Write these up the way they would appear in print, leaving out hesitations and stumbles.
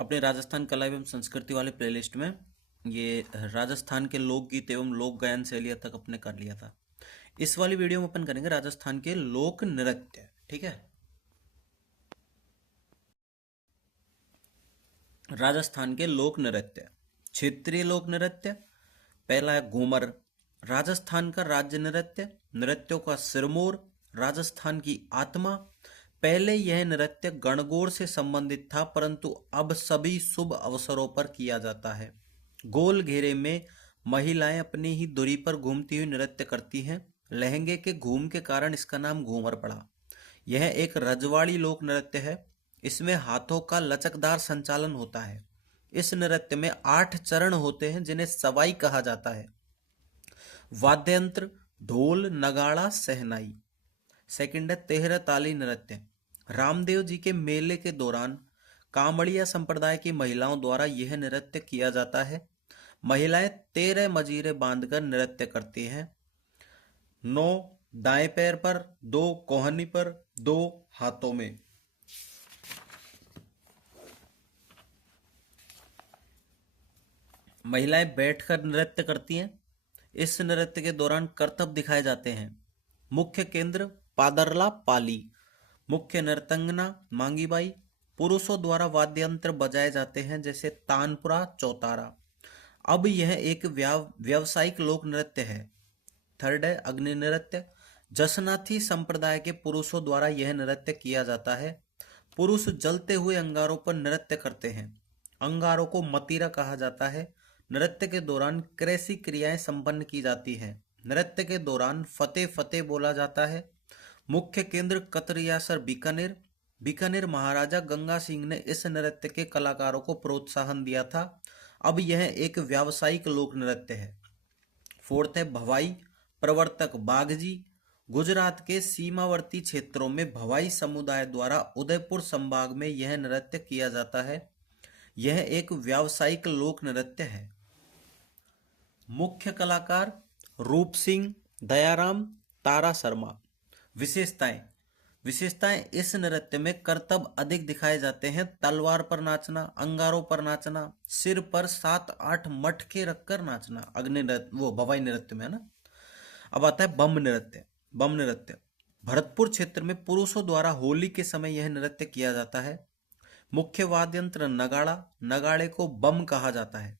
अपने राजस्थान कला एवं संस्कृति वाले प्लेलिस्ट में ये राजस्थान के लोकगीत एवं लोक गायन शैलियाँ तक अपने कर लिया था। इस वाली वीडियो में अपन करेंगे राजस्थान के लोक नृत्य। ठीक है, राजस्थान के लोक नृत्य। क्षेत्रीय लोक नृत्य पहला है घूमर, राजस्थान का राज्य नृत्य, नृत्यों का सिरमौर, राजस्थान की आत्मा। पहले यह नृत्य गणगौर से संबंधित था, परंतु अब सभी शुभ अवसरों पर किया जाता है। गोल घेरे में महिलाएं अपनी ही धुरी पर घूमती हुई नृत्य करती हैं। लहंगे के घूम के कारण इसका नाम घूमर पड़ा। यह एक रजवाड़ी लोक नृत्य है। इसमें हाथों का लचकदार संचालन होता है। इस नृत्य में 8 चरण होते हैं जिन्हें सवाई कहा जाता है। वाद्ययंत्र ढोल, नगाड़ा, सहनाई। सेकंड है तेहरा ताली नृत्य। रामदेव जी के मेले के दौरान कामड़िया संप्रदाय की महिलाओं द्वारा यह नृत्य किया जाता है। महिलाएं 13 मजीरे बांधकर नृत्य करती हैं। 9 दाएं पैर पर, 2 कोहनी पर, 2 हाथों में। महिलाएं बैठकर नृत्य करती हैं। इस नृत्य के दौरान करतब दिखाए जाते हैं। मुख्य केंद्र पादरला पाली। मुख्य नर्तंगना मांगीबाई। पुरुषों द्वारा वाद्ययंत्र बजाए जाते हैं जैसे तानपुरा, चौतारा। अब यह एक व्यावसायिक लोक नृत्य है। थर्ड है अग्नि नृत्य। जसनाथी संप्रदाय के पुरुषों द्वारा यह नृत्य किया जाता है। पुरुष जलते हुए अंगारों पर नृत्य करते हैं। अंगारों को मतीरा कहा जाता है। नृत्य के दौरान कृषि क्रियाएं संपन्न की जाती हैं। नृत्य के दौरान फतेह फतेह बोला जाता है। मुख्य केंद्र कतरियासर बीकानेर। बीकानेर महाराजा गंगा सिंह ने इस नृत्य के कलाकारों को प्रोत्साहन दिया था। अब यह एक व्यावसायिक लोक नृत्य है। फोर्थ है भवाई, प्रवर्तक बागजी। गुजरात के सीमावर्ती क्षेत्रों में भवाई समुदाय द्वारा उदयपुर संभाग में यह नृत्य किया जाता है। यह एक व्यावसायिक लोक नृत्य है। मुख्य कलाकार रूप सिंह, दयाराम, तारा शर्मा। विशेषताएं विशेषताएं इस नृत्य में करतब अधिक दिखाए जाते हैं। तलवार पर नाचना, अंगारों पर नाचना, सिर पर 7-8 मटके रखकर नाचना। अग्नि नृत्य वो भवाई नृत्य में है ना। अब आता है बम नृत्य। बम नृत्य भरतपुर क्षेत्र में पुरुषों द्वारा होली के समय यह नृत्य किया जाता है। मुख्य वाद्य यंत्र नगाड़ा। नगाड़े को बम कहा जाता है।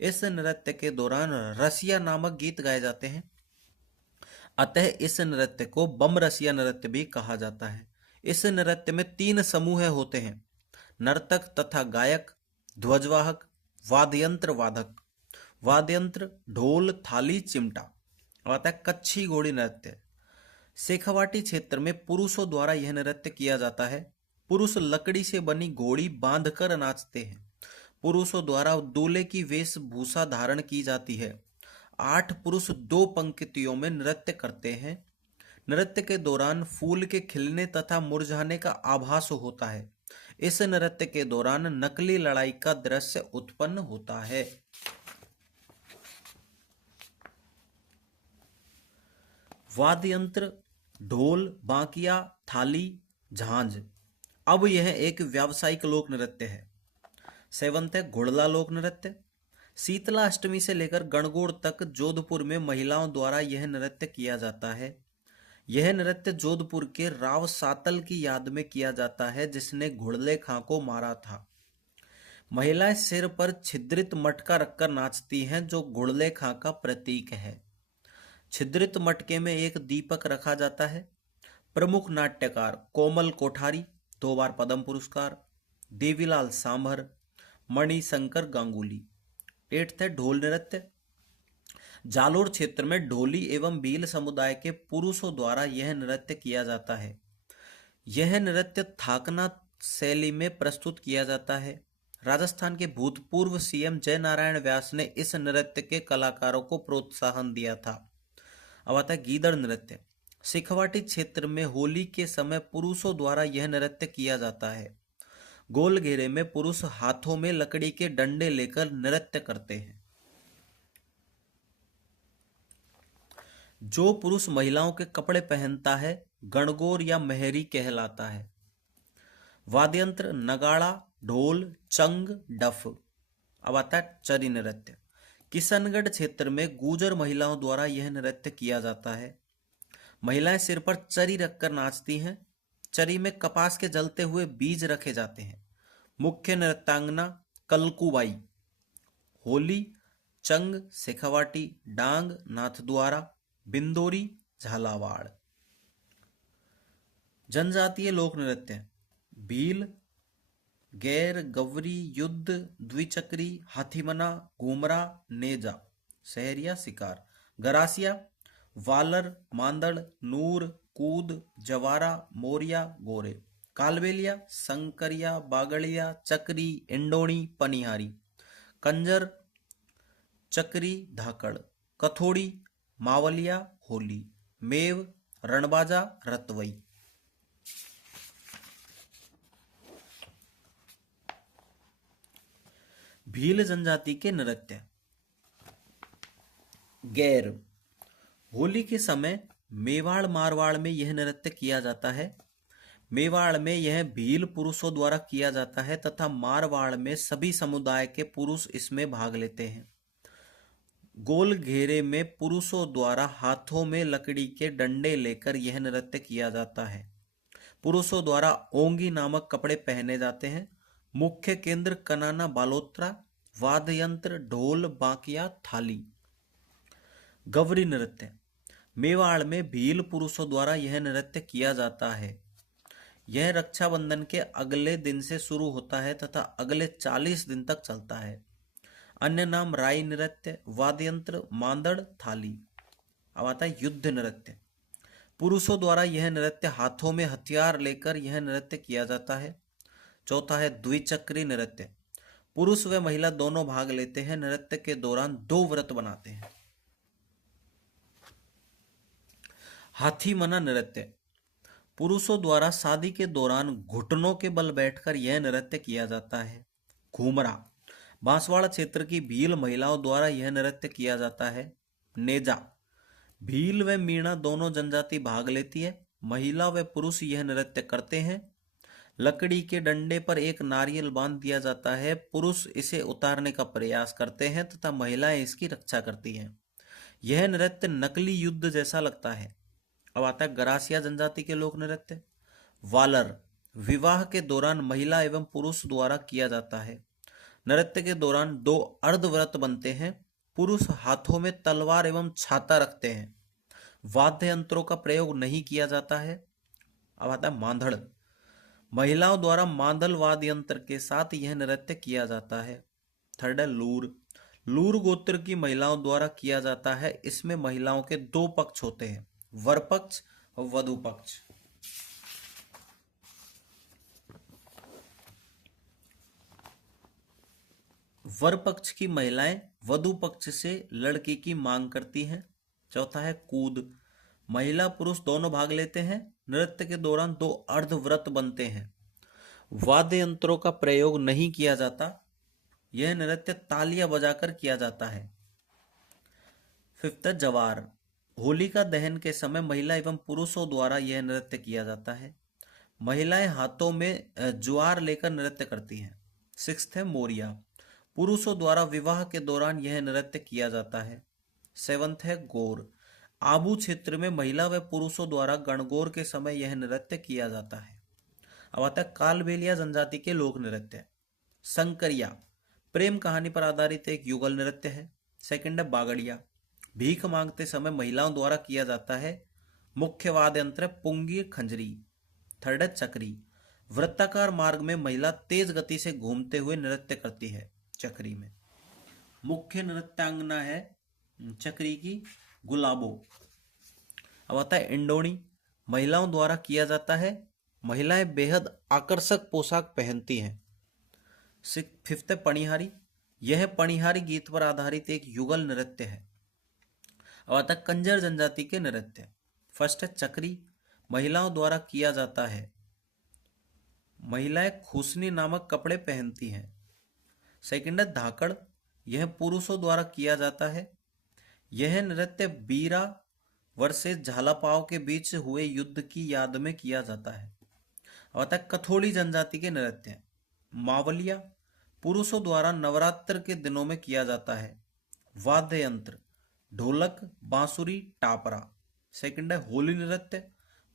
इस नृत्य के दौरान रसिया नामक गीत गाए जाते हैं, अतः इस नृत्य को बम रसिया नृत्य भी कहा जाता है। इस नृत्य में 3 समूह होते हैं, नर्तक तथा गायक, ध्वजवाहक, वाद्ययंत्र वादक। वाद्ययंत्र ढोल, थाली, चिमटा। आता है कच्छी घोड़ी नृत्य। शेखावाटी क्षेत्र में पुरुषों द्वारा यह नृत्य किया जाता है। पुरुष लकड़ी से बनी घोड़ी बांधकर नाचते हैं। पुरुषों द्वारा दूल्हे की वेशभूषा धारण की जाती है। 8 पुरुष 2 पंक्तियों में नृत्य करते हैं। नृत्य के दौरान फूल के खिलने तथा मुरझाने का आभास होता है। इस नृत्य के दौरान नकली लड़ाई का दृश्य उत्पन्न होता है। वाद्य यंत्र ढोल, बांकिया, थाली, झांझ। अब यह एक व्यावसायिक लोक नृत्य है। 7th है घुड़ला लोक नृत्य। शीतला अष्टमी से लेकर गणगौर तक जोधपुर में महिलाओं द्वारा यह नृत्य किया जाता है। यह नृत्य जोधपुर के राव सातल की याद में किया जाता है जिसने घुड़ले खां को मारा था। महिलाएं सिर पर छिद्रित मटका रखकर नाचती हैं जो घुड़ले खां का प्रतीक है। छिद्रित मटके में एक दीपक रखा जाता है। प्रमुख नाट्यकार कोमल कोठारी, 2 बार पद्म पुरस्कार, देवीलाल सांभर, मणिशंकर गांगुली। 8th है ढोल नृत्य। जालोर क्षेत्र में ढोली एवं भील समुदाय के पुरुषों द्वारा यह नृत्य किया जाता है। यह नृत्य थाकना शैली में प्रस्तुत किया जाता है। राजस्थान के भूतपूर्व सीएम जय नारायण व्यास ने इस नृत्य के कलाकारों को प्रोत्साहन दिया था। अब आता है गीदड़ नृत्य। शेखावाटी क्षेत्र में होली के समय पुरुषों द्वारा यह नृत्य किया जाता है। गोल घेरे में पुरुष हाथों में लकड़ी के डंडे लेकर नृत्य करते हैं। जो पुरुष महिलाओं के कपड़े पहनता है गणगौर या मेहरी कहलाता है। वाद्यंत्र नगाड़ा, ढोल, चंग, डफ। अब आता है चरी नृत्य। किशनगढ़ क्षेत्र में गुर्जर महिलाओं द्वारा यह नृत्य किया जाता है। महिलाएं सिर पर चरी रखकर नाचती हैं। चरी में कपास के जलते हुए बीज रखे जाते हैं। मुख्य नृत्यांगना कलकुबाई। होली, चंग, शेखावाटी, डांग, नाथद्वारा, बिंदोरी, झालावाड़। जनजातीय लोक नृत्य भील, गैर, गवरी, युद्ध, द्विचक्री, हाथीमना, घूमरा, नेजा। सहरिया, शिकार। गरासिया, वालर, मांदड़, नूर, कूद, जवारा, मोरिया, गोरे। कालबेलिया, संकरिया, बागड़िया, चक्री, इंडोणी, पनिहारी। कंजर, चक्री, धाकड़। कथोड़ी, मावलिया, होली। मेव, रणबाजा, रतवई। भील जनजाति के नृत्य। गैर। होली के समय मेवाड़ मारवाड़ में यह नृत्य किया जाता है। मेवाड़ में यह भील पुरुषों द्वारा किया जाता है तथा मारवाड़ में सभी समुदाय के पुरुष इसमें भाग लेते हैं। गोल घेरे में पुरुषों द्वारा हाथों में लकड़ी के डंडे लेकर यह नृत्य किया जाता है। पुरुषों द्वारा ओंगी नामक कपड़े पहने जाते हैं। मुख्य केंद्र कनाना बालोत्रा। वाद्य यंत्र ढोल, बांकिया, थाली। गवरी नृत्य। मेवाड़ में भील पुरुषों द्वारा यह नृत्य किया जाता है। यह रक्षाबंधन के अगले दिन से शुरू होता है तथा अगले 40 दिन तक चलता है। अन्य नाम राई नृत्य, वाद्य यंत्र, मांदड़, थाली। अब आता है युद्ध नृत्य। पुरुषों द्वारा यह नृत्य हाथों में हथियार लेकर यह नृत्य किया जाता है। चौथा है द्विचक्री नृत्य। पुरुष व महिला दोनों भाग लेते हैं। नृत्य के दौरान 2 व्रत बनाते हैं। हाथी मना नृत्य। पुरुषों द्वारा शादी के दौरान घुटनों के बल बैठकर यह नृत्य किया जाता है। घूमरा। बांसवाड़ा क्षेत्र की भील महिलाओं द्वारा यह नृत्य किया जाता है। नेजा। भील व मीणा दोनों जनजाति भाग लेती है। महिला व पुरुष यह नृत्य करते हैं। लकड़ी के डंडे पर एक नारियल बांध दिया जाता है। पुरुष इसे उतारने का प्रयास करते हैं तथा महिलाएं इसकी रक्षा करती हैं। यह नृत्य नकली युद्ध जैसा लगता है। अब आता है गरासिया जनजाति के लोक नृत्य। वालर। विवाह के दौरान महिला एवं पुरुष द्वारा किया जाता है। नृत्य के दौरान 2 अर्धव्रत बनते हैं। पुरुष हाथों में तलवार एवं छाता रखते हैं। वाद्य यंत्रों का प्रयोग नहीं किया जाता है। अब आता है मांदड़। महिलाओं द्वारा मांदल वाद्य यंत्र के साथ यह नृत्य किया जाता है। थर्ड है लूर। लूर गोत्र की महिलाओं द्वारा किया जाता है। इसमें महिलाओं के 2 पक्ष होते हैं, वर पक्ष और वधु पक्ष। वर पक्ष की महिलाएं वधु पक्ष से लड़की की मांग करती हैं। चौथा है कूद। महिला पुरुष दोनों भाग लेते हैं। नृत्य के दौरान 2 अर्धव्रत बनते हैं। वाद्य यंत्रों का प्रयोग नहीं किया जाता। यह नृत्य तालियां बजाकर किया जाता है। फिफ्थ है जवार। होली का दहन के समय महिला एवं पुरुषों द्वारा यह नृत्य किया जाता है। महिलाएं हाथों में ज्वार लेकर नृत्य करती हैं। सिक्स्थ है मोरिया। पुरुषों द्वारा विवाह के दौरान यह नृत्य किया जाता है। सेवंथ है गौर। आबू क्षेत्र में महिला व पुरुषों द्वारा गणगौर के समय यह नृत्य किया जाता है। अब आता है कालबेलिया जनजाति के लोक नृत्य। संकरिया प्रेम कहानी पर आधारित एक युगल नृत्य है। सेकंड है बागड़िया। भीख मांगते समय महिलाओं द्वारा किया जाता है। मुख्य वाद्य यंत्र पुंगी, खंजरी। थर्ड है चक्री। वृत्ताकार मार्ग में महिला तेज गति से घूमते हुए नृत्य करती है। चक्री में मुख्य नृत्यांगना है चक्री की गुलाबो। अब आता है इंडोणी। महिलाओं द्वारा किया जाता है। महिलाएं बेहद आकर्षक पोशाक पहनती हैं। फिफ्थ है पणिहारी। यह पणिहारी गीत पर आधारित एक युगल नृत्य है। अब आता है कंजर जनजाति के नृत्य। फर्स्ट है चक्री। महिलाओं द्वारा किया जाता है। महिलाएं खुसनी नामक कपड़े पहनती हैं। सेकंड है धाकड़। यह पुरुषों द्वारा किया जाता है। यह नृत्य बीरा वर्सेस झालापाव के बीच हुए युद्ध की याद में किया जाता है। और आता है कथोड़ी जनजाति के नृत्य। मावलिया पुरुषों द्वारा नवरात्र के दिनों में किया जाता है। वाद्य यंत्र ढोलक, बांसुरी, टापरा। सेकंड है होली नृत्य,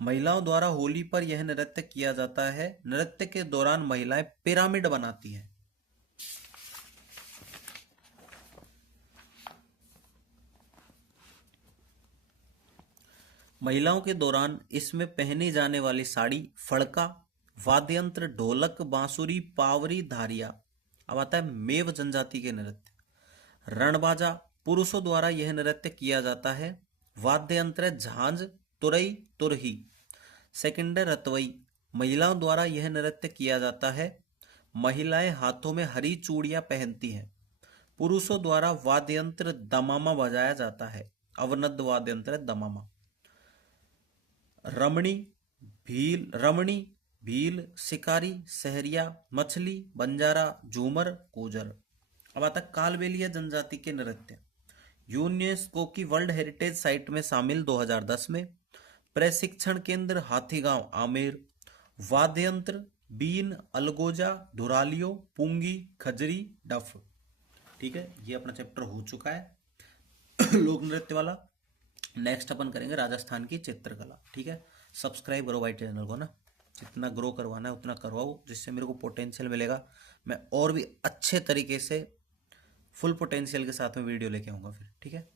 महिलाओं द्वारा होली पर यह नृत्य किया जाता है। नृत्य के दौरान महिलाएं पिरामिड बनाती हैं। महिलाओं के दौरान इसमें पहनी जाने वाली साड़ी फड़का। वाद्य यंत्र ढोलक, बांसुरी, पावरी, धारिया। अब आता है मेव जनजाति के नृत्य। रणबाजा पुरुषों द्वारा यह नृत्य किया जाता है। वाद्य यंत्र है झांझ, तुरई, तुरही। सेकंड है रतवई, महिलाओं द्वारा यह नृत्य किया जाता है। महिलाएं हाथों में हरी चूड़ियां पहनती हैं। पुरुषों द्वारा वाद्य यंत्र दमामा बजाया जाता है। अवनद वाद्य यंत्र है दमामा। रमणी, भील, शिकारी, सहरिया, मछली, बंजारा, झूमर, गुजर। अब आता कालबेलिया जनजाति के नृत्य। यूनेस्को की वर्ल्ड हेरिटेज साइट में शामिल 2010 में। प्रशिक्षण केंद्र हाथीगांव, आमेर। वाद्य यंत्र बीन, अलगोजा, धुरालियो, पुंगी, खजरी, डफ। ठीक है, ये अपना चैप्टर हो चुका है लोक नृत्य वाला। नेक्स्ट अपन करेंगे राजस्थान की चित्रकला। ठीक है, सब्सक्राइब करो भाई चैनल को ना, जितना ग्रो करवाना है उतना करवाओ, जिससे मेरे को पोटेंशियल मिलेगा। मैं और भी अच्छे तरीके से फुल पोटेंशियल के साथ में वीडियो लेके आऊँगा फिर। ठीक है।